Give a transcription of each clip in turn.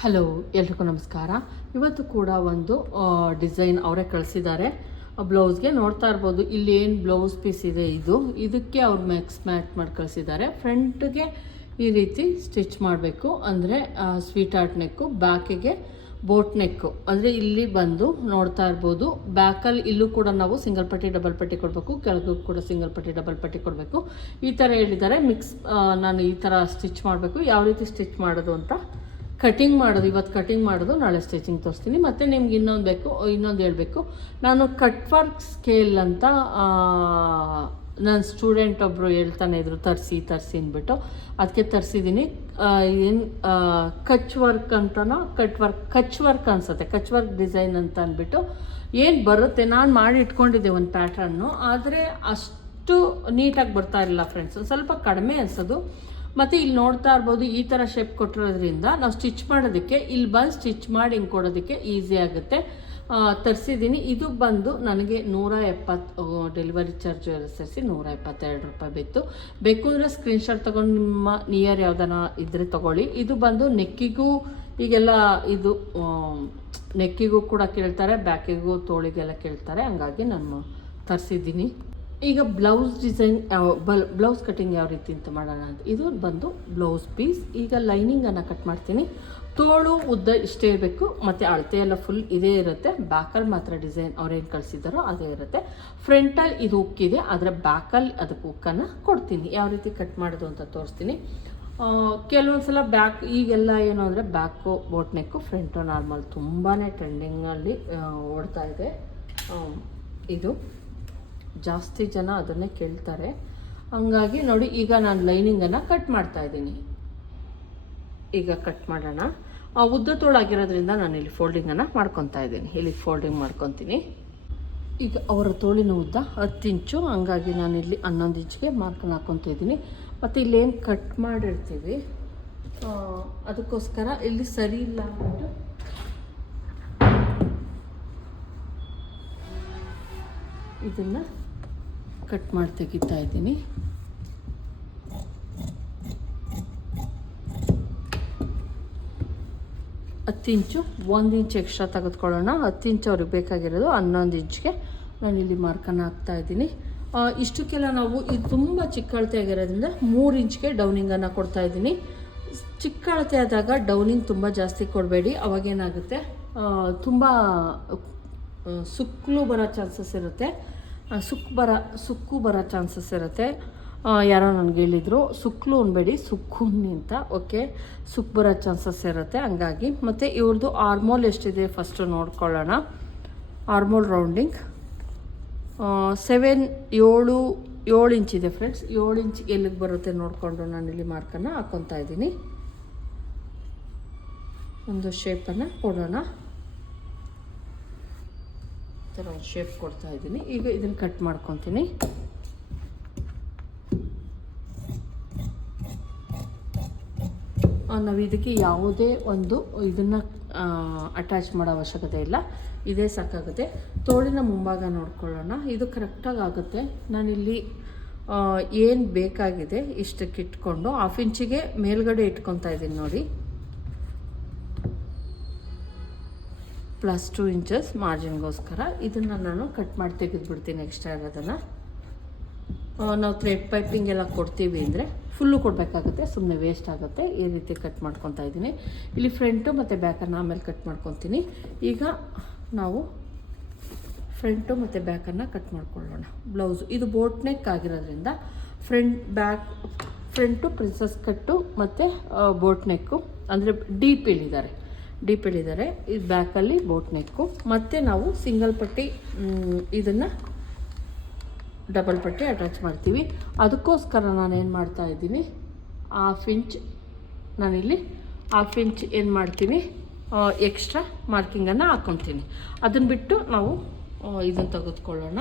Hello, ಎಲ್ರಿಗೂ ನಮಸ್ಕಾರ. ಇವತ್ತು ಕೂಡ ಒಂದು ಡಿಸೈನ್ ಅವರೇ ಕಳಿಸಿದ್ದಾರೆ. ಬ್ಲೌಸ್ಗೆ ನೋಡ್ತಾ ಇರ್ಬೋದು, ಇಲ್ಲಿ ಏನು ಬ್ಲೌಸ್ ಪೀಸ್ ಇದೆ ಇದು. ಇದಕ್ಕೆ ಅವ್ರು ಮ್ಯಾಕ್ಸ್ ಮ್ಯಾಟ್ ಮಾಡಿ ಕಳಿಸಿದ್ದಾರೆ. ಫ್ರಂಟ್ಗೆ ಈ ರೀತಿ ಸ್ಟಿಚ್ ಮಾಡಬೇಕು. ಅಂದರೆ ಸ್ವೀಟ್ ಆರ್ಟ್ ನೆಕ್ಕು, ಬ್ಯಾಕಿಗೆ ಬೋಟ್ ನೆಕ್ಕು. ಅಂದರೆ, ಇಲ್ಲಿ ಬಂದು ನೋಡ್ತಾ ಇರ್ಬೋದು, ಬ್ಯಾಕಲ್ಲಿ ಇಲ್ಲೂ ಕೂಡ ನಾವು ಸಿಂಗಲ್ ಪಟ್ಟಿ, ಡಬಲ್ ಪಟ್ಟಿ ಕೊಡಬೇಕು. ಕೆಳಗೂ ಕೂಡ ಸಿಂಗಲ್ ಪಟ್ಟಿ, ಡಬಲ್ ಪಟ್ಟಿ ಕೊಡಬೇಕು. ಈ ಥರ ಹೇಳಿದ್ದಾರೆ. ಮಿಕ್ಸ್ ನಾನು ಈ ಥರ ಸ್ಟಿಚ್ ಮಾಡಬೇಕು. ಯಾವ ರೀತಿ ಸ್ಟಿಚ್ ಮಾಡೋದು ಅಂತ ಕಟಿಂಗ್ ಮಾಡೋದು, ಇವತ್ತು ಕಟಿಂಗ್ ಮಾಡೋದು, ನಾಳೆ ಸ್ಟಿಚಿಂಗ್ ತೋರಿಸ್ತೀನಿ. ಮತ್ತು ನಿಮ್ಗೆ ಇನ್ನೊಂದು ಬೇಕು, ಇನ್ನೊಂದು ಹೇಳಬೇಕು. ನಾನು ಕಟ್ ವರ್ಕ್ ಸ್ಕೇಲ್ ಅಂತ ನನ್ನ ಸ್ಟೂಡೆಂಟ್ ಒಬ್ಬರು ಹೇಳ್ತಾನೆ ಇದ್ರು, ತರಿಸಿ ತರಿಸಿ ಅಂದ್ಬಿಟ್ಟು. ಅದಕ್ಕೆ ತರಿಸಿದ್ದೀನಿ ಏನು ಕಚ್ ವರ್ಕ್ ಅಂತನೋ, ಕಟ್ ವರ್ಕ್, ಕಚ್ ವರ್ಕ್ ಅನ್ಸುತ್ತೆ. ಕಚ್ ವರ್ಕ್ ಡಿಸೈನ್ ಅಂತ ಅಂದ್ಬಿಟ್ಟು. ಏನು ಬರುತ್ತೆ, ನಾನು ಮಾಡಿ ಇಟ್ಕೊಂಡಿದ್ದೆ ಒಂದು ಪ್ಯಾಟ್ರನ್ನು ಆದರೆ ಅಷ್ಟು ನೀಟಾಗಿ ಬರ್ತಾ ಇರಲಿಲ್ಲ ಫ್ರೆಂಡ್ಸ್ ಸ್ವಲ್ಪ ಕಡಿಮೆ ಅನ್ಸೋದು. ಮತ್ತು ಇಲ್ಲಿ ನೋಡ್ತಾ ಇರ್ಬೋದು ಈ ಥರ ಶೇಪ್ ಕೊಟ್ಟಿರೋದ್ರಿಂದ ನಾವು ಸ್ಟಿಚ್ ಮಾಡೋದಕ್ಕೆ, ಇಲ್ಲಿ ಬಂದು ಸ್ಟಿಚ್ ಮಾಡಿ ಹಿಂಗೆ ಕೊಡೋದಕ್ಕೆ ಈಸಿ ಆಗುತ್ತೆ. ತರಿಸಿದ್ದೀನಿ. ಇದು ಬಂದು ನನಗೆ ನೂರ ಎಪ್ಪತ್ತು ಡೆಲಿವರಿ ಚಾರ್ಜ್ ಎಲ್ಲ ಸೇರಿಸಿ ನೂರ ಎಪ್ಪತ್ತೆರಡು ರೂಪಾಯಿ ಬಿತ್ತು. ಬೇಕು ಅಂದರೆ ಸ್ಕ್ರೀನ್ಶಾಟ್ ತೊಗೊಂಡು ನಿಮ್ಮ ನಿಯರ್ ಯಾವ್ದಾನ ಇದ್ದರೆ ತೊಗೊಳ್ಳಿ. ಇದು ಬಂದು ನೆಕ್ಕಿಗೂ ಈಗೆಲ್ಲ ಇದು ನೆಕ್ಕಿಗೂ ಕೂಡ ಕೇಳ್ತಾರೆ, ಬ್ಯಾಕಿಗೂ ತೋಳಿಗೆಲ್ಲ ಕೇಳ್ತಾರೆ. ಹಂಗಾಗಿ ನಾನು ತರಿಸಿದ್ದೀನಿ. ಈಗ ಬ್ಲೌಸ್ ಡಿಸೈನ್ ಯಾವ ಬಲ್ ಬ್ಲೌಸ್ ಕಟ್ಟಿಂಗ್ ಯಾವ ರೀತಿ ಅಂತ ಮಾಡೋಣ ಅಂತ. ಇದು ಬಂದು ಬ್ಲೌಸ್ ಪೀಸ್ ಈಗ ಲೈನಿಂಗನ್ನು ಕಟ್ ಮಾಡ್ತೀನಿ. ತೋಳು, ಉದ್ದ ಇಷ್ಟೇ ಇರಬೇಕು. ಮತ್ತು ಅಳತೆ ಎಲ್ಲ ಫುಲ್ ಇದೇ ಇರುತ್ತೆ. ಬ್ಯಾಕಲ್ಲಿ ಮಾತ್ರ ಡಿಸೈನ್ ಅವ್ರೇನು ಕಳಿಸಿದ್ದಾರೋ ಅದೇ ಇರುತ್ತೆ. ಫ್ರಂಟಲ್ಲಿ ಇದು ಉಕ್ಕಿದೆ. ಆದರೆ ಬ್ಯಾಕಲ್ಲಿ ಅದಕ್ಕೆ ಉಕ್ಕನ್ನು ಕೊಡ್ತೀನಿ. ಯಾವ ರೀತಿ ಕಟ್ ಮಾಡೋದು ಅಂತ ತೋರಿಸ್ತೀನಿ. ಕೆಲವೊಂದು ಸಲ ಬ್ಯಾಕ್ ಈಗೆಲ್ಲ ಏನು ಅಂದರೆ back boat neck front normal ತುಂಬಾ ಟ್ರೆಂಡಿಂಗಲ್ಲಿ ಓಡ್ತಾ ಇದೆ. ಇದು. ಜಾಸ್ತಿ ಜನ ಅದನ್ನೇ ಕೇಳ್ತಾರೆ. ಹಂಗಾಗಿ ನೋಡಿ ಈಗ ನಾನು ಲೈನಿಂಗನ್ನು ಕಟ್ ಮಾಡ್ತಾ ಇದ್ದೀನಿ. ಈಗ ಕಟ್ ಮಾಡೋಣ. ಆ, ಉದ್ದ ತೋಳಾಗಿರೋದ್ರಿಂದ ನಾನು ಇಲ್ಲಿ ಫೋಲ್ಡಿಂಗನ್ನು ಮಾಡ್ಕೊತಾ ಇದ್ದೀನಿ. ಇಲ್ಲಿ ಫೋಲ್ಡಿಂಗ್ ಮಾಡ್ಕೊತೀನಿ. ಈಗ ಅವರ ತೋಳಿನ ಉದ್ದ ಹತ್ತು ಇಂಚು ಹಂಗಾಗಿ ನಾನು ಇಲ್ಲಿ ಹನ್ನೊಂದು ಇಂಚಿಗೆ ಮಾರ್ಕನ್ನು ಹಾಕ್ಕೊತಾ ಇದ್ದೀನಿ. ಮತ್ತು ಇಲ್ಲೇನು ಕಟ್ ಮಾಡಿರ್ತೀವಿ? ಅದಕ್ಕೋಸ್ಕರ ಇಲ್ಲಿ ಸರಿ ಇಲ್ಲ ಅಂದ್ಬಿಟ್ಟು ಇದನ್ನು ಕಟ್ ಮಾಡಿ ತೆಗಿತಾ ಇದ್ದೀನಿ. ಹತ್ತು ಇಂಚು, ಒಂದು ಇಂಚ್ ಎಕ್ಸ್ಟ್ರಾ ತೆಗೆದುಕೊಳ್ಳೋಣ. ಹತ್ತು ಇಂಚು ಅವ್ರಿಗೆ ಬೇಕಾಗಿರೋದು ಹನ್ನೊಂದು ಇಂಚ್ಗೆ. ಇಲ್ಲಿ ಮಾರ್ಕನ್ನು ಹಾಕ್ತಾ ಇದ್ದೀನಿ. ಇಷ್ಟಕ್ಕೆಲ್ಲ ನಾವು ಇದು ತುಂಬ ಚಿಕ್ಕ ಅಳತೆ ಆಗಿರೋದ್ರಿಂದ ಮೂರು ಇಂಚ್ಗೆ ಡೌನಿಂಗನ್ನು ಕೊಡ್ತಾ ಇದ್ದೀನಿ. ಚಿಕ್ಕ ಅಳತೆ ಆದಾಗ ಡೌನಿಂಗ್ ತುಂಬ ಜಾಸ್ತಿ ಕೊಡಬೇಡಿ. ಅವಾಗೇನಾಗುತ್ತೆ ತುಂಬ ಸುಕ್ಕಲು ಬರೋ ಚಾನ್ಸಸ್ ಇರುತ್ತೆ. ಆ, ಸುಕ್ ಬರ ಸುಕ್ಕು ಬರೋ ಚಾನ್ಸಸ್ ಇರುತ್ತೆ. ಯಾರೋ ನನಗೆ ಹೇಳಿದರು ಸುಕ್ಲು ಅನ್ಬೇಡಿ ಸುಕ್ಕು ಅನ್ನಿ ಅಂತ. ಓಕೆ ಸುಕ್ಕು ಬರೋ ಚಾನ್ಸಸ್ ಇರುತ್ತೆ ಹಂಗಾಗಿ. ಮತ್ತು ಇವ್ರದ್ದು ಆರ್ಮೋಲ್ ಎಷ್ಟಿದೆ ಫಸ್ಟು ನೋಡ್ಕೊಳ್ಳೋಣ. ಆರ್ಮೋಲ್ ರೌಂಡಿಂಗ್ ಸೆವೆನ್ ಏಳು ಏಳು ಇಂಚ್ ಇದೆ ಫ್ರೆಂಡ್ಸ್ ಏಳು ಇಂಚ್ ಎಲ್ಲಿಗೆ ಬರುತ್ತೆ ನೋಡಿಕೊಂಡು ಇಲ್ಲಿ ಮಾರ್ಕನ್ನು ಹಾಕ್ಕೊತಾ ಇದ್ದೀನಿ. ಒಂದು ಶೇಪನ್ನು ಕೊಡೋಣ. ಥರ ಶೇಪ್ ಕೊಡ್ತಾ ಇದ್ದೀನಿ ಈಗ ಇದನ್ನು ಕಟ್ ಮಾಡ್ಕೊತೀನಿ. ನಾವು ಇದಕ್ಕೆ ಯಾವುದೇ ಒಂದು ಇದನ್ನು ಅಟ್ಯಾಚ್ ಮಾಡೋ ಅವಶ್ಯಕತೆ ಇಲ್ಲ. ಇದೇ ಸಾಕಾಗುತ್ತೆ. ತೋಳಿನ ಮುಂಭಾಗ ನೋಡ್ಕೊಳ್ಳೋಣ. ಇದು ಕರೆಕ್ಟಾಗಿ ಆಗುತ್ತೆ. ನಾನಿಲ್ಲಿ ಏನು ಬೇಕಾಗಿದೆ ಇಷ್ಟಕ್ಕೆ ಇಟ್ಕೊಂಡು ಹಾಫ್ ಇಂಚಿಗೆ ಮೇಲ್ಗಡೆ ಇಟ್ಕೊತಾ ಇದ್ದೀನಿ ನೋಡಿ. ಪ್ಲಸ್ ಟು ಇಂಚಸ್ ಮಾರ್ಜಿನ್ಗೋಸ್ಕರ ಇದನ್ನು ನಾನು ಕಟ್ ಮಾಡಿ ತೆಗೆದುಬಿಡ್ತೀನಿ ಎಕ್ಸ್ಟ್ರಾ ಇರೋದನ್ನು. ನಾವು ಥ್ರೆಡ್ ಪೈಪಿಂಗ್ ಎಲ್ಲ ಕೊಡ್ತೀವಿ ಅಂದರೆ ಫುಲ್ಲು ಕೊಡಬೇಕಾಗುತ್ತೆ ಸುಮ್ಮನೆ ವೇಸ್ಟ್ ಆಗುತ್ತೆ. ಈ ರೀತಿ ಕಟ್ ಮಾಡ್ಕೊತಾ ಇದ್ದೀನಿ. ಇಲ್ಲಿ ಫ್ರಂಟು ಮತ್ತು ಬ್ಯಾಕನ್ನು ಆಮೇಲೆ ಕಟ್ ಮಾಡ್ಕೊತೀನಿ. ಈಗ ನಾವು ಫ್ರಂಟು ಮತ್ತು ಬ್ಯಾಕನ್ನು ಕಟ್ ಮಾಡ್ಕೊಳ್ಳೋಣ. ಬ್ಲೌಸು ಇದು ಬೋಟ್ ನೆಕ್ ಆಗಿರೋದ್ರಿಂದ front back front princess cut ಮತ್ತು ಬೋಟ್ ನೆಕ್ಕು ಅಂದರೆ ಡೀಪ್ ಇಳಿದ್ದಾರೆ ಡೀಪ್ ಹೇಳಿದ್ದಾರೆ ಇದು ಬ್ಯಾಕಲ್ಲಿ ಬೋಟ್ ನೆಕ್ಕು. ಮತ್ತು ನಾವು ಸಿಂಗಲ್ ಪಟ್ಟಿ ಇದನ್ನು ಡಬಲ್ ಪಟ್ಟಿ ಅಟ್ಯಾಚ್ ಮಾಡ್ತೀವಿ. ಅದಕ್ಕೋಸ್ಕರ ನಾನು ಏನು ಮಾಡ್ತಾ ಇದ್ದೀನಿ ಹಾಫ್ ಇಂಚ್ ನಾನಿಲ್ಲಿ ಹಾಫ್ ಇಂಚ್ ಏನು ಮಾಡ್ತೀನಿ ಎಕ್ಸ್ಟ್ರಾ ಮಾರ್ಕಿಂಗನ್ನು ಹಾಕ್ಕೊತೀನಿ ಅದನ್ನು ಬಿಟ್ಟು ನಾವು ಇದನ್ನು ತೆಗೆದುಕೊಳ್ಳೋಣ.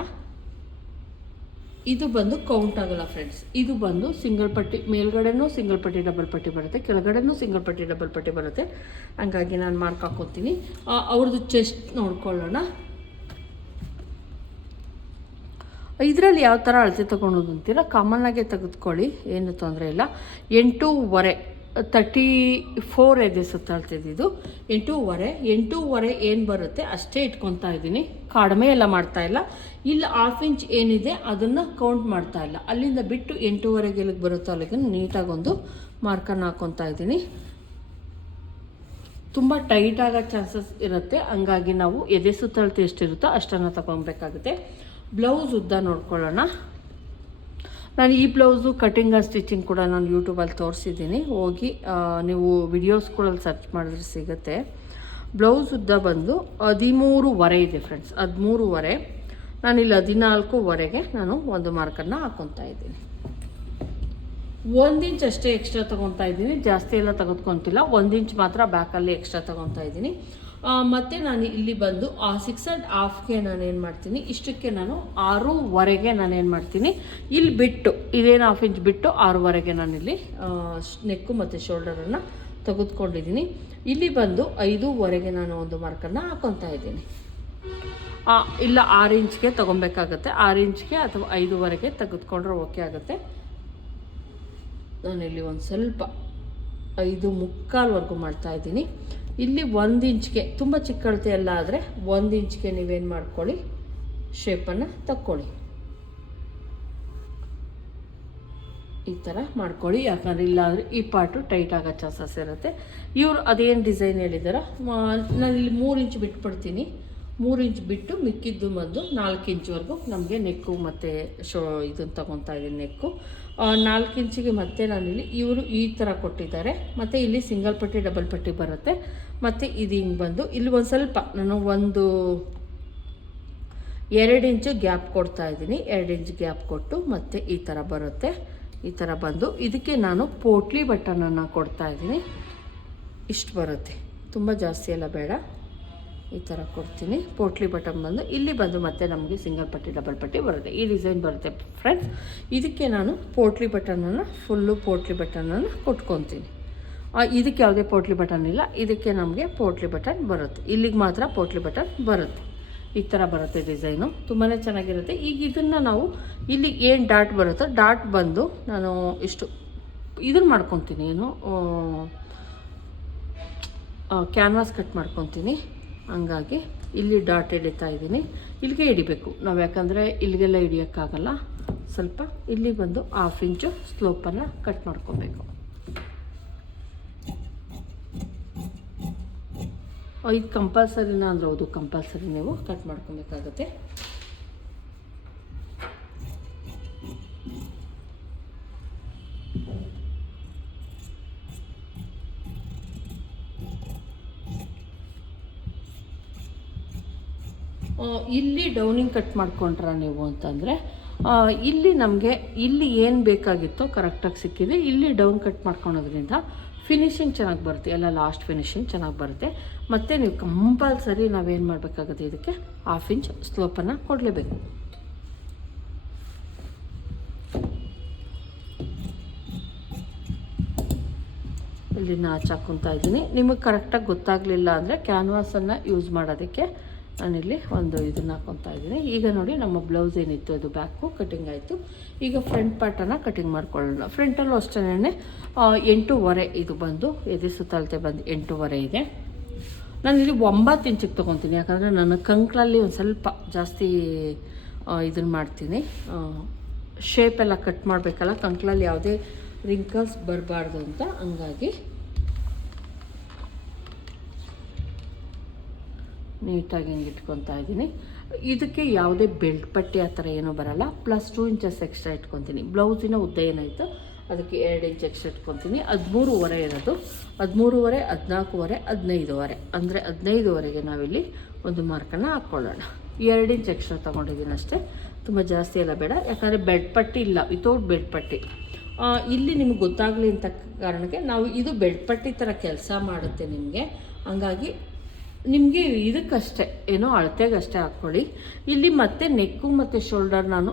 ಇದು ಬಂದು ಕೌಂಟ್ ಆಗಲ್ಲ ಫ್ರೆಂಡ್ಸ್ ಇದು ಬಂದು ಸಿಂಗಲ್ ಪಟ್ಟಿ, ಮೇಲ್ಗಡೆನೂ ಸಿಂಗಲ್ ಪಟ್ಟಿ ಡಬಲ್ ಪಟ್ಟಿ ಬರುತ್ತೆ, ಕೆಳಗಡೆನೂ ಸಿಂಗಲ್ ಪಟ್ಟಿ ಡಬಲ್ ಪಟ್ಟಿ ಬರುತ್ತೆ. ಹಂಗಾಗಿ ನಾನು ಮಾರ್ಕ್ ಹಾಕೋತೀನಿ. ಅವ್ರದ್ದು ಚೆಸ್ಟ್ ನೋಡ್ಕೊಳ್ಳೋಣ. ಇದರಲ್ಲಿ ಯಾವ ಥರ ಅಳತೆ ತೊಗೊಳೋದು ಅಂತೀರ ಕಾಮನ್ನಾಗೆ ತೆಗೆದುಕೊಳ್ಳಿ, ಏನು ತೊಂದರೆ ಇಲ್ಲ. ಎಂಟೂವರೆ. ತರ್ಟಿ ಫೋರ್ ಇದೆ ಸುತ್ತಾಡ್ತಿದ್ದು ಎಂಟೂವರೆ ಎಂಟೂವರೆ ಏನು ಬರುತ್ತೆ ಅಷ್ಟೇ ಇಟ್ಕೊತಾ ಇದ್ದೀನಿ. ಕಡಿಮೆ ಎಲ್ಲ ಮಾಡ್ತಾ ಇಲ್ಲ. ಇಲ್ಲಿ ಹಾಫ್ ಇಂಚ್ ಏನಿದೆ ಅದನ್ನು ಕೌಂಟ್ ಮಾಡ್ತಾ ಇಲ್ಲ. ಅಲ್ಲಿಂದ ಬಿಟ್ಟು ಎಂಟೂವರೆಗೆ ಎಲ್ಲಿಗೆ ಬರುತ್ತೋ ಅಲ್ಲಿಗೆ ನೀಟಾಗಿ ಒಂದು ಮಾರ್ಕನ್ನು ಹಾಕ್ಕೊತಾ ಇದ್ದೀನಿ. ತುಂಬ ಟೈಟ್ ಆಗೋ ಚಾನ್ಸಸ್ ಇರುತ್ತೆ. ಹಂಗಾಗಿ ನಾವು ಎದೆ ಸುತ್ತಳತೆ ಎಷ್ಟಿರುತ್ತೋ ಅಷ್ಟನ್ನು ತಗೊಬೇಕಾಗುತ್ತೆ. ಬ್ಲೌಸ್ ಉದ್ದ ನೋಡ್ಕೊಳ್ಳೋಣ. ನಾನು ಈ ಬ್ಲೌಸು ಕಟಿಂಗ್ ಆ್ಯಂಡ್ ಸ್ಟಿಚಿಂಗ್ ಕೂಡ ನಾನು ಯೂಟ್ಯೂಬಲ್ಲಿ ತೋರಿಸಿದ್ದೀನಿ. ಹೋಗಿ ನೀವು ವಿಡಿಯೋಸ್ಗಳಲ್ಲಿ ಸರ್ಚ್ ಮಾಡಿದ್ರೆ ಸಿಗುತ್ತೆ. ಬ್ಲೌಸ್ ಉದ್ದ ಬಂದು ಹದಿಮೂರುವರೆ ಇದೆ ಫ್ರೆಂಡ್ಸ್ ಹದಿಮೂರುವರೆ. ನಾನಿಲ್ಲಿ ಹದಿನಾಲ್ಕುವರೆಗೆ ನಾನು ಒಂದು ಮಾರ್ಕನ್ನು ಹಾಕ್ಕೊತಾ ಇದ್ದೀನಿ. ಒಂದು ಇಂಚ್ ಅಷ್ಟೇ ಎಕ್ಸ್ಟ್ರಾ ತೊಗೊತಾ ಇದ್ದೀನಿ. ಜಾಸ್ತಿ ಎಲ್ಲ ತೆಗೆದುಕೊಂತಿಲ್ಲ. ಒಂದು ಇಂಚ್ ಮಾತ್ರ ಬ್ಯಾಕಲ್ಲಿ ಎಕ್ಸ್ಟ್ರಾ ತೊಗೊತಾ ಇದ್ದೀನಿ. ಮತ್ತೆ ನಾನು ಇಲ್ಲಿ ಬಂದು ಆ ಸಿಕ್ಸ್ ಆ್ಯಂಡ್ ಹಾಫ್ಗೆ ನಾನು ಏನು ಮಾಡ್ತೀನಿ? ಇಷ್ಟಕ್ಕೆ ನಾನು ಆರೂವರೆಗೆ ನಾನು ಏನು ಮಾಡ್ತೀನಿ? ಇಲ್ಲಿ ಬಿಟ್ಟು, ಇದೇನು ಹಾಫ್ ಇಂಚ್ ಬಿಟ್ಟು ಆರೂವರೆಗೆ ನಾನಿಲ್ಲಿ ನೆಕ್ಕು ಮತ್ತು ಶೋಲ್ಡರನ್ನು ತೆಗೆದುಕೊಂಡಿದ್ದೀನಿ. ಇಲ್ಲಿ ಬಂದು ಐದೂವರೆಗೆ ನಾನು ಒಂದು ಮಾರ್ಕನ್ನು ಹಾಕೊತಾ ಇದ್ದೀನಿ. ಇಲ್ಲ, ಆರು ಇಂಚ್ಗೆ ತೊಗೊಬೇಕಾಗತ್ತೆ ಆರು ಇಂಚ್ಗೆ ಅಥವಾ ಐದೂವರೆಗೆ ತೆಗೆದುಕೊಂಡ್ರೆ ಓಕೆ ಆಗುತ್ತೆ. ನಾನಿಲ್ಲಿ ಒಂದು ಸ್ವಲ್ಪ ಐದು ಮುಕ್ಕಾಲ್ವರೆಗೂ ಮಾಡ್ತಾ ಇದ್ದೀನಿ. ಇಲ್ಲಿ ಒಂದು ಇಂಚ್ಗೆ, ತುಂಬ ಚಿಕ್ಕ ಅಳತೆ ಎಲ್ಲ ಆದರೆ ಒಂದು ಇಂಚ್ಗೆ ನೀವೇನು ಮಾಡ್ಕೊಳ್ಳಿ ಶೇಪನ್ನು ತಕ್ಕೊಳ್ಳಿ. ಈ ಥರ ಮಾಡ್ಕೊಳ್ಳಿ, ಯಾಕಂದರೆ ಇಲ್ಲಾಂದರೆ ಈ ಪಾರ್ಟು ಟೈಟ್ ಆಗೋ ಚಾನ್ಸಸ್ ಇರುತ್ತೆ. ಇವರು ಅದೇನು ಡಿಸೈನ್ ಹೇಳಿದಾರ ನಾನು ಇಲ್ಲಿ ಮೂರು ಇಂಚ್ ಬಿಟ್ಬಿಡ್ತೀನಿ. ಮೂರು ಇಂಚ್ ಬಿಟ್ಟು ಮಿಕ್ಕಿದ್ದು ಬಂದು ನಾಲ್ಕು ಇಂಚ್ವರೆಗೂ ನಮಗೆ ನೆಕ್ಕು ಮತ್ತು ಶೋ ಇದನ್ನು ತಗೊತಾ ಇದ್ದೀನಿ ನೆಕ್ಕು. ನಾಲ್ಕು ಇಂಚಿಗೆ ಮತ್ತೆ ನಾನಿಲ್ಲಿ ಇವರು ಈ ಥರ ಕೊಟ್ಟಿದ್ದಾರೆ. ಮತ್ತು ಇಲ್ಲಿ ಸಿಂಗಲ್ ಪಟ್ಟಿ, ಡಬಲ್ ಪಟ್ಟಿ ಬರುತ್ತೆ. ಮತ್ತು ಇದು ಹಿಂಗೆ ಬಂದು, ಇಲ್ಲಿ ಒಂದು ಸ್ವಲ್ಪ ನಾನು ಒಂದು ಎರಡು ಇಂಚು ಗ್ಯಾಪ್ ಕೊಡ್ತಾ ಇದ್ದೀನಿ. ಎರಡು ಇಂಚ್ ಗ್ಯಾಪ್ ಕೊಟ್ಟು ಮತ್ತೆ ಈ ಥರ ಬರುತ್ತೆ. ಈ ಥರ ಬಂದು ಇದಕ್ಕೆ ನಾನು ಪೋಟ್ಲಿ ಬಟನನ್ನು ಕೊಡ್ತಾ ಇದ್ದೀನಿ. ಇಷ್ಟು ಬರುತ್ತೆ. ತುಂಬ ಜಾಸ್ತಿ ಎಲ್ಲ ಬೇಡ. ಈ ಥರ ಕೊಡ್ತೀನಿ. ಪೋಟ್ಲಿ ಬಟನ್ ಬಂದು ಇಲ್ಲಿ ಬಂದು ಮತ್ತೆ ನಮಗೆ ಸಿಂಗಲ್ ಪಟ್ಟಿ, ಡಬಲ್ ಪಟ್ಟಿ ಬರುತ್ತೆ. ಈ ಡಿಸೈನ್ ಬರುತ್ತೆ ಫ್ರೆಂಡ್ಸ್ ಇದಕ್ಕೆ ನಾನು ಪೋಟ್ಲಿ ಬಟನನ್ನು ಫುಲ್ಲು ಪೋಟ್ಲಿ ಬಟನನ್ನು ಕೊಟ್ಕೊತೀನಿ. ಇದಕ್ಕೆ ಯಾವುದೇ ಪೋಟ್ಲಿ ಬಟನ್ ಇಲ್ಲ. ಇದಕ್ಕೆ ನಮಗೆ ಪೋಟ್ಲಿ ಬಟನ್ ಬರುತ್ತೆ. ಇಲ್ಲಿಗೆ ಮಾತ್ರ ಪೋಟ್ಲಿ ಬಟನ್ ಬರುತ್ತೆ. ಈ ಥರ ಬರುತ್ತೆ ಡಿಸೈನು. ತುಂಬಾ ಚೆನ್ನಾಗಿರುತ್ತೆ. ಈಗ ಇದನ್ನು ನಾವು ಇಲ್ಲಿ ಏನು ಡಾಟ್ ಬರುತ್ತೋ, ಡಾಟ್ ಬಂದು ನಾನು ಇಷ್ಟು ಇದನ್ನು ಮಾಡ್ಕೊತೀನಿ. ಏನು ಕ್ಯಾನ್ವಾಸ್ ಕಟ್ ಮಾಡ್ಕೊತೀನಿ. ಹಂಗಾಗಿ ಇಲ್ಲಿ ಡಾಟ್ ಹಿಡಿತಾ ಇದ್ದೀನಿ. ಇಲ್ಲಿಗೆ ಹಿಡಿಬೇಕು. ನಾವು ಯಾಕಂದರೆ ಇಲ್ಲಿಗೆಲ್ಲ ಹಿಡಿಯೋಕ್ಕಾಗಲ್ಲ. ಸ್ವಲ್ಪ ಇಲ್ಲಿ ಬಂದು ಹಾಫ್ ಇಂಚು ಸ್ಲೋಪನ್ನು ಕಟ್ ಮಾಡ್ಕೋಬೇಕು. ಇದು ಕಂಪಲ್ಸರಿನ ಅಂದ್ರೆ ಹೌದು ಕಂಪಲ್ಸರಿ ನೀವು ಕಟ್ ಮಾಡ್ಕೊಬೇಕಾಗತ್ತೆ. ಇಲ್ಲಿ ಡೌನಿಂಗ್ ಕಟ್ ಮಾಡ್ಕೊಂಡ್ರ ನೀವು ಅಂತಂದರೆ ಇಲ್ಲಿ ನಮಗೆ ಇಲ್ಲಿ ಏನು ಬೇಕಾಗಿತ್ತೋ ಕರೆಕ್ಟಾಗಿ ಸಿಕ್ಕಿದೆ. ಇಲ್ಲಿ ಡೌನ್ ಕಟ್ ಮಾಡ್ಕೊಳೋದ್ರಿಂದ ಫಿನಿಶಿಂಗ್ ಚೆನ್ನಾಗಿ ಬರುತ್ತೆ. ಎಲ್ಲ ಲಾಸ್ಟ್ ಫಿನಿಶಿಂಗ್ ಚೆನ್ನಾಗಿ ಬರುತ್ತೆ. ಮತ್ತು ನೀವು ಕಂಪಲ್ಸರಿ ನಾವೇನು ಮಾಡಬೇಕಾಗುತ್ತೆ ಇದಕ್ಕೆ? ಹಾಫ್ ಇಂಚ್ ಸ್ಲೋಪನ್ನು ಕೊಡಲೇಬೇಕು. ಇಲ್ಲಿ ನಾಚ್ ಇದ್ದೀನಿ. ನಿಮಗೆ ಕರೆಕ್ಟಾಗಿ ಗೊತ್ತಾಗಲಿಲ್ಲ ಅಂದರೆ ಕ್ಯಾನ್ವಾಸನ್ನು ಯೂಸ್ ಮಾಡೋದಕ್ಕೆ ನಾನಿಲ್ಲಿ ಒಂದು ಇದನ್ನು ಹಾಕ್ಕೊತಾ ಇದ್ದೀನಿ. ಈಗ ನೋಡಿ ನಮ್ಮ ಬ್ಲೌಸ್ ಏನಿತ್ತು, ಅದು ಬ್ಯಾಕು ಕಟಿಂಗ್ ಆಯಿತು. ಈಗ ಫ್ರಂಟ್ ಪಾರ್ಟನ್ನು ಕಟಿಂಗ್ ಮಾಡ್ಕೊಳ್ಳೋಣ. ಫ್ರಂಟಲ್ಲೂ ಅಷ್ಟೇ ಎಂಟೂವರೆ ಇದು ಬಂದು ಎದೆ ಸುತ್ತಳತೆ ಬಂದು ಎಂಟೂವರೆ ಇದೆ. ನಾನು ಇಲ್ಲಿ ಒಂಬತ್ತು ಇಂಚಿಗೆ ತೊಗೊತೀನಿ, ಯಾಕಂದರೆ ನನ್ನ ಕಂಕ್ಳಲ್ಲಿ ಒಂದು ಸ್ವಲ್ಪ ಜಾಸ್ತಿ ಇದನ್ನು ಮಾಡ್ತೀನಿ. ಶೇಪೆಲ್ಲ ಕಟ್ ಮಾಡಬೇಕಲ್ಲ, ಕಂಕ್ಳಲ್ಲಿ ಯಾವುದೇ ರಿಂಕಲ್ಸ್ ಬರಬಾರ್ದು ಅಂತ ಹಂಗಾಗಿ ನೀಟಾಗಿ ಹಿಂಗೆ ಇಟ್ಕೊತಾ ಇದ್ದೀನಿ. ಇದಕ್ಕೆ ಯಾವುದೇ ಬೆಲ್ಟ್ ಪಟ್ಟಿ ಆ ಥರ ಏನೂ ಬರಲ್ಲ. ಪ್ಲಸ್ ಟೂ ಇಂಚಸ್ ಎಕ್ಸ್ಟ್ರಾ ಇಟ್ಕೊತೀನಿ. ಬ್ಲೌಸಿನ ಉದ್ದ ಏನಾಯಿತು ಅದಕ್ಕೆ ಎರಡು ಇಂಚ್ ಎಕ್ಸ್ಟ್ರಾ ಇಟ್ಕೊತೀನಿ. ಹದಿಮೂರುವರೆ ಇರೋದು. ಹದಿಮೂರುವರೆ ಹದಿನಾಲ್ಕುವರೆ ಹದಿನೈದುವರೆ. ಅಂದರೆ ಹದಿನೈದುವರೆಗೆ ನಾವಿಲ್ಲಿ ಒಂದು ಮಾರ್ಕನ್ನು ಹಾಕ್ಕೊಳ್ಳೋಣ. ಎರಡು ಇಂಚ್ ಎಕ್ಸ್ಟ್ರಾ ತೊಗೊಂಡಿದ್ದೀನಿ ಅಷ್ಟೇ. ತುಂಬ ಜಾಸ್ತಿ ಎಲ್ಲ ಬೇಡ. ಯಾಕಂದರೆ ಬೆಡ್ ಪಟ್ಟಿ ಇಲ್ಲ. ವಿತೌಟ್ ಬೆಡ್ ಪಟ್ಟಿ. ಇಲ್ಲಿ ನಿಮ್ಗೆ ಗೊತ್ತಾಗಲಿ ಅಂತ ಕಾರಣಕ್ಕೆ ನಾವು ಇದು ಬೆಡ್ ಪಟ್ಟಿ ಥರ ಕೆಲಸ ಮಾಡುತ್ತೆ ನಿಮಗೆ. ಹಂಗಾಗಿ ನಿಮಗೆ ಇದಕ್ಕಷ್ಟೇ, ಏನೋ ಅಳತೆಗಷ್ಟೇ ಹಾಕ್ಕೊಳ್ಳಿ ಇಲ್ಲಿ ಮತ್ತೆ ನೆಕ್ಕು ಮತ್ತು ಶೋಲ್ಡರ್ ನಾನು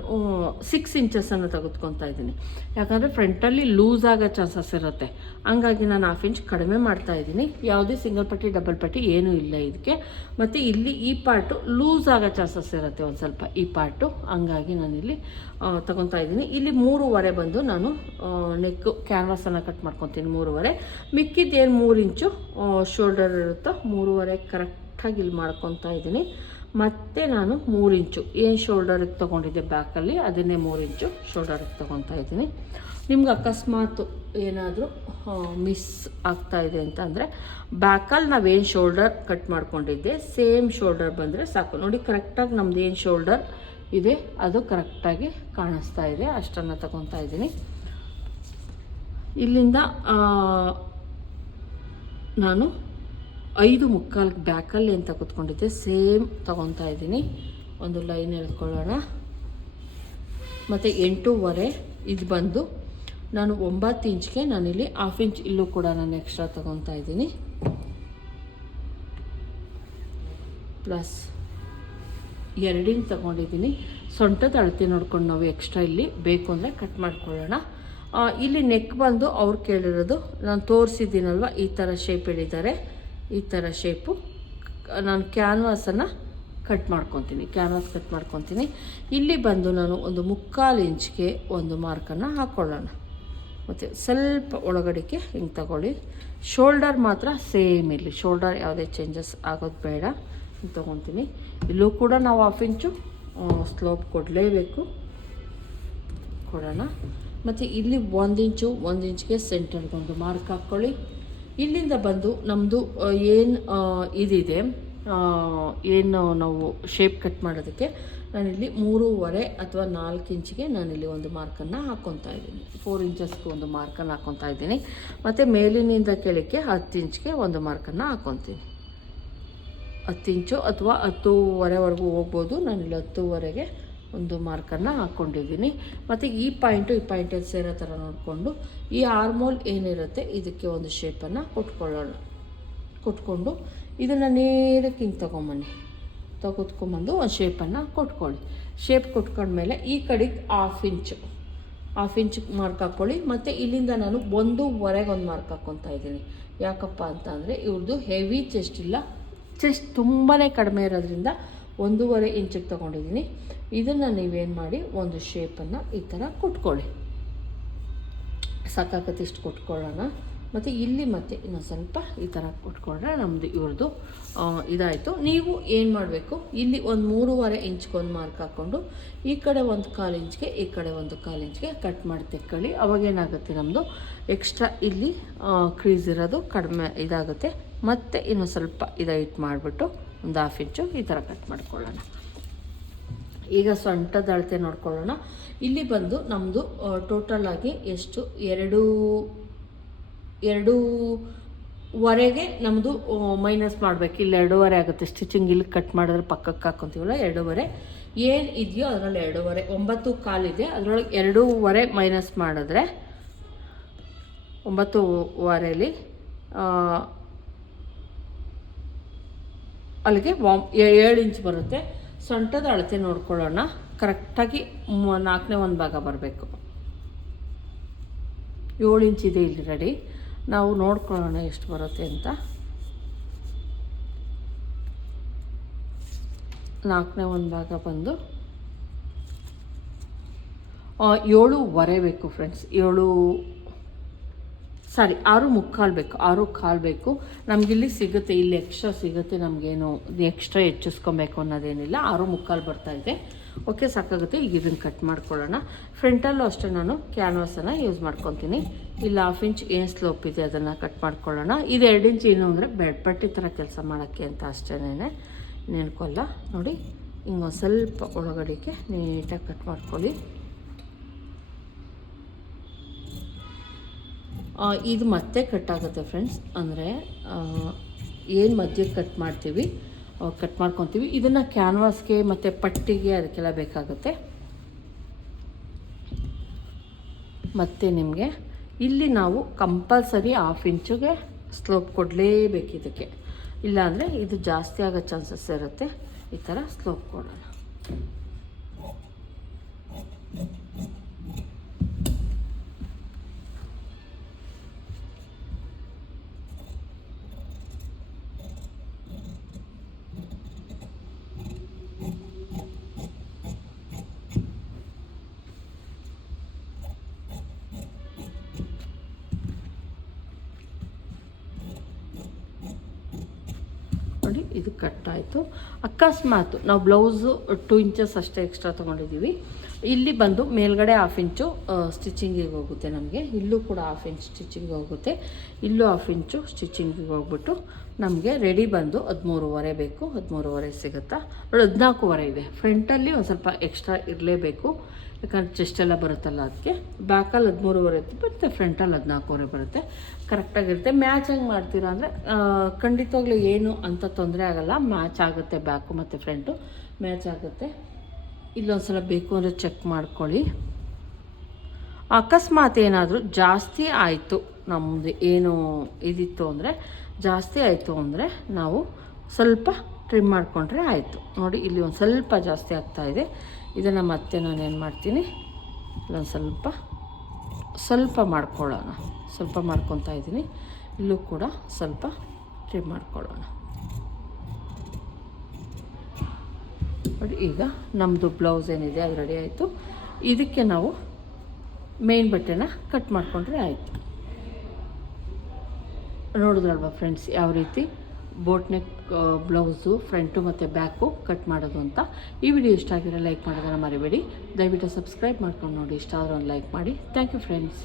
ಸಿಕ್ಸ್ ಇಂಚಸನ್ನು ತೆಗೆದುಕೊತಾ ಇದ್ದೀನಿ. ಯಾಕಂದರೆ ಫ್ರಂಟಲ್ಲಿ ಲೂಸ್ ಆಗೋ ಚಾನ್ಸಸ್ ಇರುತ್ತೆ. ಹಂಗಾಗಿ ನಾನು ಹಾಫ್ ಇಂಚ್ ಕಡಿಮೆ ಮಾಡ್ತಾ ಇದ್ದೀನಿ. ಯಾವುದೇ ಸಿಂಗಲ್ ಪಟ್ಟಿ ಡಬಲ್ ಪಟ್ಟಿ ಏನೂ ಇಲ್ಲ ಇದಕ್ಕೆ. ಮತ್ತು ಇಲ್ಲಿ ಈ ಪಾರ್ಟು ಲೂಸ್ ಆಗೋ ಚಾನ್ಸಸ್ ಇರುತ್ತೆ ಒಂದು ಸ್ವಲ್ಪ ಈ ಪಾರ್ಟು ಹಂಗಾಗಿ ನಾನಿಲ್ಲಿ ತಗೊತಾ ಇದ್ದೀನಿ. ಇಲ್ಲಿ ಮೂರುವರೆ ಬಂದು ನಾನು ನೆಕ್ಕು ಕ್ಯಾನ್ವಾಸನ್ನು ಕಟ್ ಮಾಡ್ಕೊತೀನಿ ಮೂರುವರೆ. ಮಿಕ್ಕಿದ್ದೇನು ಮೂರು ಇಂಚು ಶೋಲ್ಡರ್ ಇರುತ್ತೋ ಮೂರುವರೆ ಕರೆಕ್ಟಾಗಿ ಇಲ್ಲಿ ಮಾಡ್ಕೊತಾ ಇದ್ದೀನಿ. ಮತ್ತು ನಾನು ಮೂರು ಇಂಚು. ಏನು ಶೋಲ್ಡರಿಗೆ ತೊಗೊಂಡಿದ್ದೆ ಬ್ಯಾಕಲ್ಲಿ ಅದನ್ನೇ ಮೂರು ಇಂಚು ಶೋಲ್ಡರಿಗೆ ತೊಗೊತಾ ಇದ್ದೀನಿ. ನಿಮ್ಗೆ ಅಕಸ್ಮಾತ್ ಏನಾದರೂ ಮಿಸ್ ಆಗ್ತಾ ಇದೆ ಅಂತ ಅಂದರೆ ಬ್ಯಾಕಲ್ಲಿ ನಾವೇನು ಶೋಲ್ಡರ್ ಕಟ್ ಮಾಡ್ಕೊಂಡಿದ್ದೆ ಸೇಮ್ ಶೋಲ್ಡರ್ ಬಂದರೆ ಸಾಕು. ನೋಡಿ ಕರೆಕ್ಟಾಗಿ ನಮ್ದು ಏನು ಶೋಲ್ಡರ್ ಇದೆ, ಅದು ಕರೆಕ್ಟಾಗಿ ಕಾಣಿಸ್ತಾ ಇದೆ. ಅಷ್ಟನ್ನು ತಗೊತಾ ಇದ್ದೀನಿ. ಇಲ್ಲಿಂದ ನಾನು ಐದು ಮುಕ್ಕಾಲು ಬ್ಯಾಕಲ್ಲಿ ಅಂತ ಕೂತ್ಕೊಂಡಿದ್ದೆ. ಸೇಮ್ ತಗೊತಾ ಇದ್ದೀನಿ. ಒಂದು ಲೈನ್ ಎಳ್ಕೊಳ್ಳೋಣ. ಮತ್ತು ಎಂಟೂವರೆ, ಇದು ಬಂದು ನಾನು ಒಂಬತ್ತು ಇಂಚ್ಗೆ ನಾನಿಲ್ಲಿ ಹಾಫ್ ಇಂಚ್ ಇಲ್ಲೂ ಕೂಡ ನಾನು ಎಕ್ಸ್ಟ್ರಾ ತಗೊತಾ ಇದ್ದೀನಿ. ಪ್ಲಸ್ ಎರಡಿನ ತಗೊಂಡಿದ್ದೀನಿ. ಸೊಂಟದ ಅಳತೆ ನೋಡ್ಕೊಂಡು ನಾವು ಎಕ್ಸ್ಟ್ರಾ ಇಲ್ಲಿ ಬೇಕು ಅಂದರೆ ಕಟ್ ಮಾಡ್ಕೊಳ್ಳೋಣ. ಇಲ್ಲಿ ನೆಕ್ ಬಂದು ಅವ್ರು ಕೇಳಿರೋದು, ನಾನು ತೋರಿಸಿದ್ದೀನಲ್ವ, ಈ ಥರ ಶೇಪ್ ಹೇಳಿದ್ದಾರೆ. ಈ ಥರ ಶೇಪು ನಾನು ಕ್ಯಾನ್ವಾಸನ್ನು ಕಟ್ ಮಾಡ್ಕೊತೀನಿ. ಕ್ಯಾನ್ವಾಸ್ ಕಟ್ ಮಾಡ್ಕೊತೀನಿ. ಇಲ್ಲಿ ಬಂದು ನಾನು ಒಂದು ಮುಕ್ಕಾಲು ಇಂಚ್ಗೆ ಒಂದು ಮಾರ್ಕನ್ನು ಹಾಕ್ಕೊಳ್ಳೋಣ ಮತ್ತು ಸ್ವಲ್ಪ ಒಳಗಡೆಗೆ ಹಿಂಗೆ ತಗೊಳ್ಳಿ. ಶೋಲ್ಡರ್ ಮಾತ್ರ ಸೇಮ್ ಇಲ್ಲಿ. ಶೋಲ್ಡರ್ ಯಾವುದೇ ಚೇಂಜಸ್ ಆಗೋದು ಬೇಡ. ಹಿಂಗೆ ತೊಗೊತೀನಿ. ಇಲ್ಲೂ ಕೂಡ ನಾವು ಹಾಫ್ ಇಂಚು ಸ್ಲೋಪ್ ಕೊಡಲೇಬೇಕು. ಕೊಡೋಣ. ಮತ್ತು ಇಲ್ಲಿ ಒಂದು ಇಂಚು, ಒಂದು ಇಂಚ್ಗೆ ಸೆಂಟರ್ಗೆ ಒಂದು ಮಾರ್ಕ್ ಹಾಕ್ಕೊಳ್ಳಿ ಇಲ್ಲಿಂದ ಬಂದು ನಮ್ಮದು ಏನು ಇದಿದೆ. ಏನು ನಾವು ಶೇಪ್ ಕಟ್ ಮಾಡೋದಕ್ಕೆ ನಾನಿಲ್ಲಿ ಮೂರುವರೆ ಅಥವಾ ನಾಲ್ಕು ಇಂಚಿಗೆ ನಾನಿಲ್ಲಿ ಒಂದು ಮಾರ್ಕನ್ನು ಹಾಕ್ಕೊತಾ ಇದ್ದೀನಿ. ಫೋರ್ ಇಂಚಸ್ಗೆ ಒಂದು ಮಾರ್ಕನ್ನು ಹಾಕ್ಕೊತಾ ಇದ್ದೀನಿ. ಮತ್ತು ಮೇಲಿನಿಂದ ಕೆಳಕ್ಕೆ ಹತ್ತು ಇಂಚ್ಗೆ ಒಂದು ಮಾರ್ಕನ್ನು ಹಾಕ್ಕೊತೀನಿ ಹತ್ತು ಇಂಚು ಅಥವಾ ಹತ್ತೂವರೆವರೆಗೂ ಹೋಗ್ಬೋದು. ನಾನಿಲ್ಲಿ ಹತ್ತೂವರೆಗೆ ಒಂದು ಮಾರ್ಕನ್ನು ಹಾಕ್ಕೊಂಡಿದ್ದೀನಿ. ಮತ್ತು ಈ ಪಾಯಿಂಟು, ಈ ಪಾಯಿಂಟಲ್ಲಿ ಸೇರೋ ಥರ ನೋಡಿಕೊಂಡು ಈ ಆರ್ಮೋಲ್ ಏನಿರುತ್ತೆ ಇದಕ್ಕೆ ಒಂದು ಶೇಪನ್ನು ಕೊಟ್ಕೊಳ್ಳೋಣ. ಕೊಟ್ಕೊಂಡು ಇದನ್ನು ನೇರಕ್ಕೆ ಹಿಂಗೆ ತೊಗೊಂಬನ್ನಿ. ತಗೊತ್ಕೊಂಬಂದು ಒಂದು ಶೇಪನ್ನು ಕೊಟ್ಕೊಳ್ಳಿ. ಶೇಪ್ ಕೊಟ್ಕೊಂಡ್ಮೇಲೆ ಈ ಕಡೆಗೆ half inch. Half inch mark ಹಾಕ್ಕೊಳ್ಳಿ. ಮತ್ತು ಇಲ್ಲಿಂದ ನಾನು ಒಂದೂವರೆಗೆ ಒಂದು ಮಾರ್ಕ್ ಹಾಕ್ಕೊತಾ ಇದ್ದೀನಿ. ಯಾಕಪ್ಪ ಅಂತ ಅಂದರೆ ಇವ್ರದ್ದು ಹೆವಿ ಚೆಸ್ಟ್ ಇಲ್ಲ. ಚೆಸ್ಟ್ ತುಂಬಾ ಕಡಿಮೆ ಇರೋದ್ರಿಂದ ಒಂದೂವರೆ ಇಂಚಿಗೆ ತೊಗೊಂಡಿದ್ದೀನಿ. ಇದನ್ನು ನೀವೇನು ಮಾಡಿ ಒಂದು ಶೇಪನ್ನು ಈ ಥರ ಕೊಟ್ಕೊಳ್ಳಿ. ಸಾಕಾಗತ್ತಿಷ್ಟು ಕೊಟ್ಕೊಳ್ಳೋಣ. ಮತ್ತು ಇಲ್ಲಿ ಮತ್ತೆ ಇನ್ನೊಂದು ಸ್ವಲ್ಪ ಈ ಥರ ಕೊಟ್ಕೊಂಡ್ರೆ ನಮ್ಮದು ಇವ್ರದ್ದು ಇದಾಯಿತು. ನೀವು ಏನು ಮಾಡಬೇಕು? ಇಲ್ಲಿ ಒಂದು ಮೂರುವರೆ ಇಂಚ್ಗೆ ಒಂದು ಮಾರ್ಕ್ ಹಾಕ್ಕೊಂಡು ಈ ಕಡೆ ಒಂದು ಕಾಲು ಇಂಚ್ಗೆ, ಈ ಕಡೆ ಒಂದು ಕಾಲು ಇಂಚ್ಗೆ ಕಟ್ ಮಾಡಿ ತೆಕ್ಕೊಳ್ಳಿ. ಅವಾಗೇನಾಗುತ್ತೆ ನಮ್ಮದು ಎಕ್ಸ್ಟ್ರಾ ಇಲ್ಲಿ ಕ್ರೀಸ್ ಇರೋದು ಕಡಿಮೆ ಇದಾಗುತ್ತೆ. ಮತ್ತು ಇನ್ನೊಂದು ಸ್ವಲ್ಪ ಇದೈಟ್ ಮಾಡಿಬಿಟ್ಟು ಒಂದು ಹಾಫ್ ಇಂಚು ಈ ಥರ ಕಟ್ ಮಾಡ್ಕೊಳ್ಳೋಣ. ಈಗ ಸೊಂಟದ ಅಳತೆ ನೋಡ್ಕೊಳ್ಳೋಣ. ಇಲ್ಲಿ ಬಂದು ನಮ್ಮದು ಟೋಟಲ್ ಆಗಿ ಎಷ್ಟು? ಎರಡು ಎರಡೂವರೆಗೆ ನಮ್ಮದು ಮೈನಸ್ ಮಾಡಬೇಕು. ಇಲ್ಲಿ ಎರಡೂವರೆ ಆಗುತ್ತೆ. ಸ್ಟಿಚಿಂಗ್ ಇಲ್ಲಿ ಕಟ್ ಮಾಡಿದ್ರೆ ಪಕ್ಕಕ್ಕೆ ಹಾಕೊತೀವಲ್ಲ ಎರಡೂವರೆ. ಏನು ಇದೆಯೋ ಅದರಲ್ಲಿ ಎರಡೂವರೆ ಒಂಬತ್ತು ಕಾಲಿದೆ ಅದರೊಳಗೆ ಎರಡೂವರೆ ಮೈನಸ್ ಮಾಡಿದ್ರೆ ಒಂಬತ್ತುವರೆಲಿ ಆ, ಅಲ್ಲಿಗೆ ವಾಮ್ ಏಳು ಇಂಚ್ ಬರುತ್ತೆ. ಸೊಂಟದ ಅಳತೆ ನೋಡ್ಕೊಳ್ಳೋಣ. ಕರೆಕ್ಟಾಗಿ ನಾಲ್ಕನೇ ಒಂದು ಭಾಗ ಬರಬೇಕು. ಏಳು ಇಂಚ್ ಇದೆ ಇಲ್ಲಿ ರೆಡಿ ನಾವು ನೋಡ್ಕೊಳ್ಳೋಣ ಎಷ್ಟು ಬರುತ್ತೆ ಅಂತ. ನಾಲ್ಕನೇ ಒಂದು ಭಾಗ ಬಂದು ಏಳು ಬೇಕು ಫ್ರೆಂಡ್ಸ್ ಏಳು ಸಾರಿ, ಆರು ಮುಕ್ಕಾಲು ಬೇಕು, ಆರು ಕಾಲು ಬೇಕು. ನಮಗಿಲ್ಲಿ ಸಿಗುತ್ತೆ, ಇಲ್ಲಿ ಎಕ್ಸ್ಟ್ರಾ ಸಿಗುತ್ತೆ ನಮಗೇನು ಎಕ್ಸ್ಟ್ರಾ ಹೆಚ್ಚಿಸ್ಕೊಬೇಕು ಅನ್ನೋದೇನಿಲ್ಲ. ಆರು ಮುಕ್ಕಾಲು ಬರ್ತಾ ಇದೆ. ಓಕೆ ಸಾಕಾಗುತ್ತೆ. ಈಗ ಇದನ್ನು ಕಟ್ ಮಾಡ್ಕೊಳ್ಳೋಣ. ಫ್ರಂಟಲ್ಲೂ ಅಷ್ಟೇ ನಾನು ಕ್ಯಾನ್ವಾಸನ್ನು ಯೂಸ್ ಮಾಡ್ಕೊತೀನಿ. ಇಲ್ಲಿ ಹಾಫ್ ಇಂಚ್ ಏನು ಸ್ಲೋಪ್ ಇದೆ, ಅದನ್ನು ಕಟ್ ಮಾಡ್ಕೊಳ್ಳೋಣ. ಇದು ಎರಡು ಇಂಚ್ ಏನು ಅಂದರೆ ಬೆಡ್ ಪಟ್ಟಿ ಥರ ಕೆಲಸ ಮಾಡೋಕ್ಕೆ ಅಂತ ಅಷ್ಟೇನೆ ನೆನ್ಕೊಲ್ಲ ನೋಡಿ, ಹಿಂಗೊಂದು ಸ್ವಲ್ಪ ಒಳಗಡೆಗೆ ನೀಟಾಗಿ ಕಟ್ ಮಾಡ್ಕೊಳ್ಳಿ. ಇದು ಮತ್ತೆ ಕಟ್ ಆಗುತ್ತೆ ಫ್ರೆಂಡ್ಸ್ ಅಂದರೆ ಏನು ಮಧ್ಯೆ ಕಟ್ ಮಾಡ್ತೀವಿ ಕಟ್ ಮಾಡ್ಕೊತೀವಿ. ಇದನ್ನು ಕ್ಯಾನ್ವಾಸ್ಗೆ ಮತ್ತು ಪಟ್ಟಿಗೆ ಅದಕ್ಕೆಲ್ಲ ಬೇಕಾಗುತ್ತೆ. ಮತ್ತು ನಿಮಗೆ ಇಲ್ಲಿ ನಾವು ಕಂಪಲ್ಸರಿ ಹಾಫ್ ಇಂಚುಗೆ ಸ್ಲೋಪ್ ಕೊಡಲೇಬೇಕು ಇದಕ್ಕೆ. ಇಲ್ಲಾಂದರೆ ಇದು ಜಾಸ್ತಿ ಆಗೋ ಚಾನ್ಸಸ್ ಇರುತ್ತೆ. ಈ ಥರ ಸ್ಲೋಪ್ ಕೊಡೋಣ. ಇದು ಕಟ್ ಆಯಿತು. ಅಕಸ್ಮಾತ್ ನಾವು ಬ್ಲೌಸು ಟೂ ಇಂಚಸ್ ಅಷ್ಟೇ ಎಕ್ಸ್ಟ್ರಾ ತೊಗೊಂಡಿದ್ದೀವಿ. ಇಲ್ಲಿ ಬಂದು ಮೇಲ್ಗಡೆ ಹಾಫ್ ಇಂಚು ಸ್ಟಿಚಿಂಗಿಗೆ ಹೋಗುತ್ತೆ ನಮಗೆ. ಇಲ್ಲೂ ಕೂಡ ಹಾಫ್ ಇಂಚ್ ಸ್ಟಿಚಿಂಗ್ ಹೋಗುತ್ತೆ. ಇಲ್ಲೂ ಹಾಫ್ ಇಂಚು ಸ್ಟಿಚಿಂಗಿಗೆ ಹೋಗ್ಬಿಟ್ಟು ನಮಗೆ ರೆಡಿ ಬಂದು ಹದಿಮೂರುವರೆ ಬೇಕು. ಹದಿಮೂರುವರೆ ಸಿಗುತ್ತಾ? ಹದಿನಾಲ್ಕೂವರೆ ಇದೆ. ಫ್ರಂಟಲ್ಲಿ ಒಂದು ಸ್ವಲ್ಪ ಎಕ್ಸ್ಟ್ರಾ ಇರಲೇಬೇಕು. ಯಾಕಂದ್ರೆ ಚೆಸ್ಟ್ ಎಲ್ಲ ಬರುತ್ತಲ್ಲ ಅದಕ್ಕೆ. ಬ್ಯಾಕಲ್ಲಿ ಹದಿಮೂರುವರೆ ಬರುತ್ತೆ ಫ್ರಂಟಲ್ಲಿ ಹದಿನಾಲ್ಕುವರೆ ಬರುತ್ತೆ. ಕರೆಕ್ಟಾಗಿರುತ್ತೆ ಮ್ಯಾಚ್ ಹೆಂಗೆ ಮಾಡ್ತೀರಾ ಅಂದರೆ ಖಂಡಿತವಾಗ್ಲೂ ಏನು ಅಂತ ತೊಂದರೆ ಆಗಲ್ಲ. ಮ್ಯಾಚ್ ಆಗುತ್ತೆ ಬ್ಯಾಕು ಮತ್ತು ಫ್ರಂಟು ಮ್ಯಾಚ್ ಆಗುತ್ತೆ. ಇಲ್ಲೊಂದು ಸಲ ಬೇಕು ಅಂದರೆ ಚೆಕ್ ಮಾಡ್ಕೊಳ್ಳಿ. ಅಕಸ್ಮಾತ್ ಏನಾದರೂ ಜಾಸ್ತಿ ಆಯಿತು ನಮ್ಮದು ಏನು ಇದಿತ್ತು ಅಂದರೆ, ಜಾಸ್ತಿ ಆಯಿತು ಅಂದರೆ ನಾವು ಸ್ವಲ್ಪ ಟ್ರಿಮ್ ಮಾಡಿಕೊಂಡ್ರೆ ಆಯಿತು. ನೋಡಿ, ಇಲ್ಲಿ ಒಂದು ಸ್ವಲ್ಪ ಜಾಸ್ತಿ ಆಗ್ತಾ ಇದೆ. ಇದನ್ನು ಮತ್ತೆ ನಾನು ಏನು ಮಾಡ್ತೀನಿ? ಇಲ್ಲೊಂದು ಸ್ವಲ್ಪ ಸ್ವಲ್ಪ ಮಾಡ್ಕೊಳ್ಳೋಣ. ಸ್ವಲ್ಪ ಮಾಡ್ಕೊತಾ ಇದ್ದೀನಿ. ಇಲ್ಲೂ ಕೂಡ ಸ್ವಲ್ಪ ಟ್ರಿಮ್ ಮಾಡ್ಕೊಳ್ಳೋಣ. ನೋಡಿ, ಈಗ ನಮ್ಮದು ಬ್ಲೌಸ್ ಏನಿದೆ, ಅದು ರೆಡಿ ಆಯಿತು. ಇದಕ್ಕೆ ನಾವು ಮೇನ್ ಬಟ್ಟೆನ ಕಟ್ ಮಾಡಿಕೊಂಡ್ರೆ ಆಯಿತು. ನೋಡಿದ್ರಲ್ವ ಫ್ರೆಂಡ್ಸ್ ಯಾವ ರೀತಿ? ಬೋಟ್ ನೆಕ್ ಬ್ಲೌಸು ಫ್ರಂಟು ಮತ್ತು ಬ್ಯಾಕು ಕಟ್ ಮಾಡೋದು ಅಂತ. ಈ ವಿಡಿಯೋ ಇಷ್ಟ ಆಗಿರೋ ಲೈಕ್ ಮಾಡೋದನ್ನು ಮರಿಬೇಡಿ. ದಯವಿಟ್ಟು ಸಬ್ಸ್ಕ್ರೈಬ್ ಮಾಡ್ಕೊಂಡು ನೋಡಿ ಇಷ್ಟ ಆದರೂ ಒಂದು ಲೈಕ್ ಮಾಡಿ. Thank you friends